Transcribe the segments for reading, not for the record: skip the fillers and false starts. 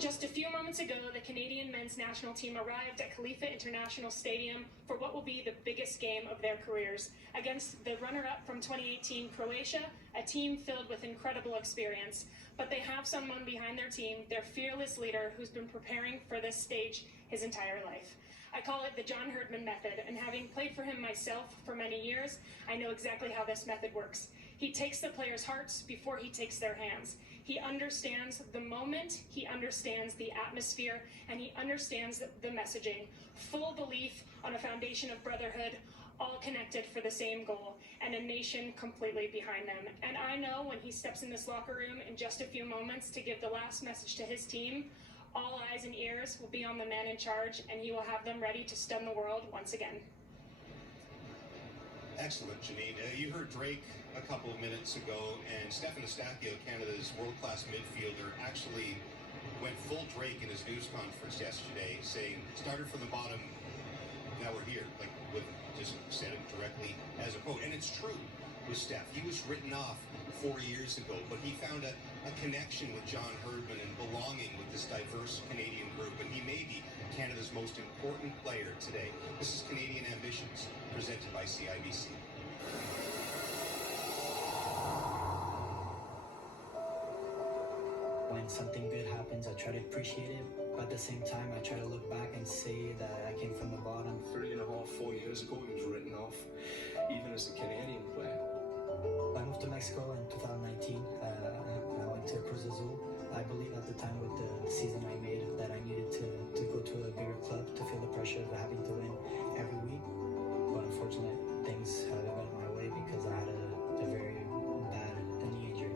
Just a few moments ago, the Canadian men's national team arrived at Khalifa International Stadium for what will be the biggest game of their careers against the runner-up from 2018 Croatia, a team filled with incredible experience. But they have someone behind their team, their fearless leader, who's been preparing for this stage his entire life. I call it the John Herdman method, and having played for him myself for many years, I know exactly how this method works. He takes the players' hearts before he takes their hands. He understands the moment, he understands the atmosphere, and he understands the messaging. Full belief on a foundation of brotherhood, all connected for the same goal, and a nation completely behind them. And I know when he steps in this locker room in just a few moments to give the last message to his team, all eyes and ears will be on the man in charge, and he will have them ready to stun the world once again. Excellent, Janine. You heard Drake a couple of minutes ago, and Stefan Esaquio, Canada's world-class midfielder, actually went full Drake in his news conference yesterday, saying, started from the bottom, now we're here. Like, just said it directly as a quote. And it's true with Steph. He was written off 4 years ago, but he found a connection with John Herdman and belonging with this diverse Canadian group, and he may be Canada's most important player today. This is Canadian Ambitions, presented by CIBC. When something good happens, I try to appreciate it, but at the same time, I try to look back and say that I came from the bottom. 3.5, 4 years ago, he was written off, even as a Canadian player. I moved to Mexico in 2019. I went to Cruz Azul. I believe at the time with the season I made that I needed to go to a bigger club to feel the pressure of having to win every week. But unfortunately, things haven't gone my way because I had a very bad knee injury.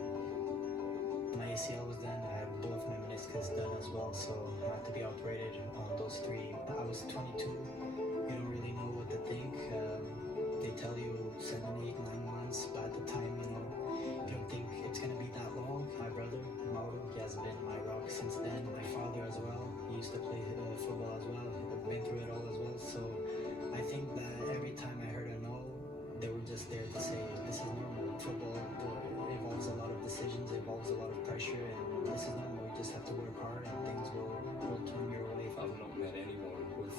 My ACL was done. I had both my meniscus done as well, so I had to be operated on those three. I was 22. You don't really know what to think. They tell you 7, 8, 9 months, but at the time, you don't think it's going to be that long. My brother, Mauro, he has been my rock since then. My father as well. He used to play football as well. I've been through it all as well. So I think that every time I heard a no, they were just there to say, this is normal. Football involves a lot of decisions, it involves a lot of pressure, and this is normal. You just have to work hard and things will turn your way. I've not met anyone with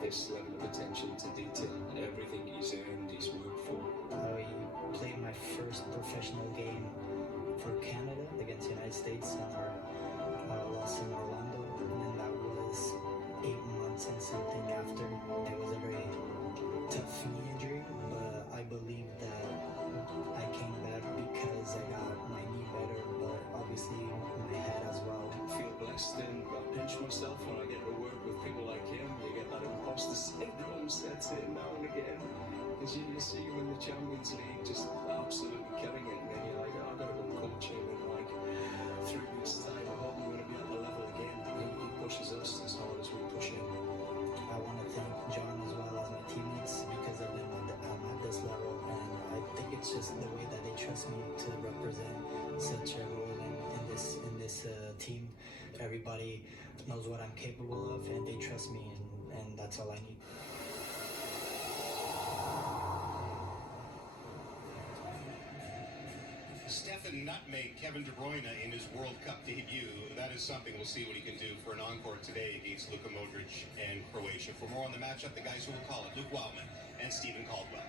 this level of attention to detail. Everything he's earned, he's worked for. I played my first professional game for Canada against the United States in our loss in Orlando, and then that was 8 months and something after. It was a very tough knee injury, but I believe that I came back because I got my knee better, but obviously my head as well. I feel blessed, and I pinch myself when I get to work with people like him. You get that imposter syndrome sets in now and again, because you see him in the Champions League just absolutely killing it, and then you're like, oh, I've got to go coach him in like 3 weeks' time. I hope I'm going to be at the level again. He pushes us as hard as we push him. I want to thank John as well as my teammates because of them. I'm at this level, and I think it's just the way that they trust me to represent such a role in this team. Everybody knows what I'm capable of, and they trust me, and that's all I need. Stefan nutmeg Kevin De Bruyne in his World Cup debut. That is something. We'll see what he can do for an encore today against Luka Modric and Croatia. For more on the matchup, the guys who will call it, Luke Wildman and Stephen Caldwell.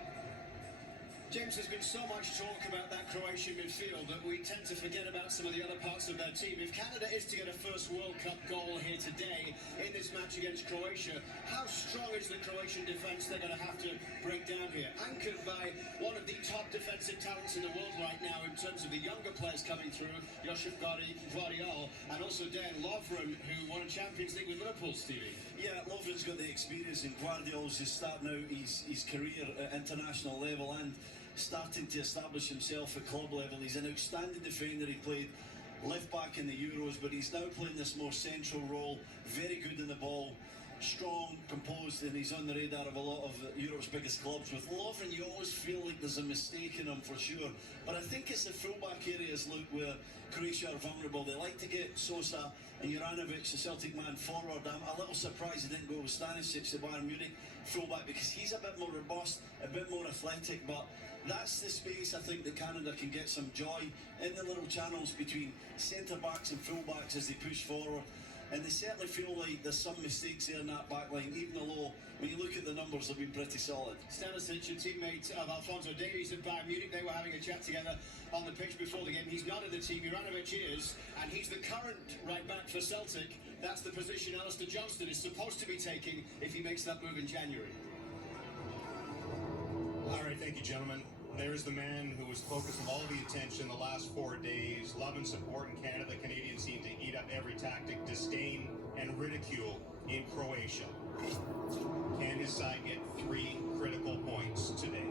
James, there's been so much talk about that Croatian midfield that we tend to forget about some of the other parts of their team. If Canada is to get a first World Cup goal here today in this match against Croatia, how strong is the Croatian defence they're going to have to break down here? Anchored by one of the top defensive talents in the world right now in terms of the younger players coming through, Josip Gvardiol, and also Dan Lovren, who won a Champions League with Liverpool, Stevie. Yeah, Lovren's got the experience, and Gvardiol's just starting out his career at international level and starting to establish himself at club level. He's an outstanding defender. He played left back in the Euros, but he's now playing this more central role, very good in the ball. strong, composed, and he's on the radar of a lot of Europe's biggest clubs. With Lovren, you always feel like there's a mistake in him for sure. But I think it's the fullback areas, Luke, where Croatia are vulnerable. They like to get Sosa and Juranovic, the Celtic man, forward. I'm a little surprised they didn't go with Stanisic, the Bayern Munich fullback, because he's a bit more robust, a bit more athletic. But that's the space I think that Canada can get some joy in, the little channels between centre-backs and full-backs as they push forward. And they certainly feel like there's some mistakes there in that back line, even though when you look at the numbers, they've been pretty solid. Stanisic, a teammate of Alphonso Davies at Bayern Munich, they were having a chat together on the pitch before the game. He's not in the team, Juranovic is, and he's the current right back for Celtic. That's the position Alistair Johnston is supposed to be taking if he makes that move in January. All right, thank you, gentlemen. There's the man who was focus of all the attention the last 4 days. Love and support in Canada. Canadians seem to eat up every tactic, disdain, and ridicule in Croatia. Can his side get 3 critical points today?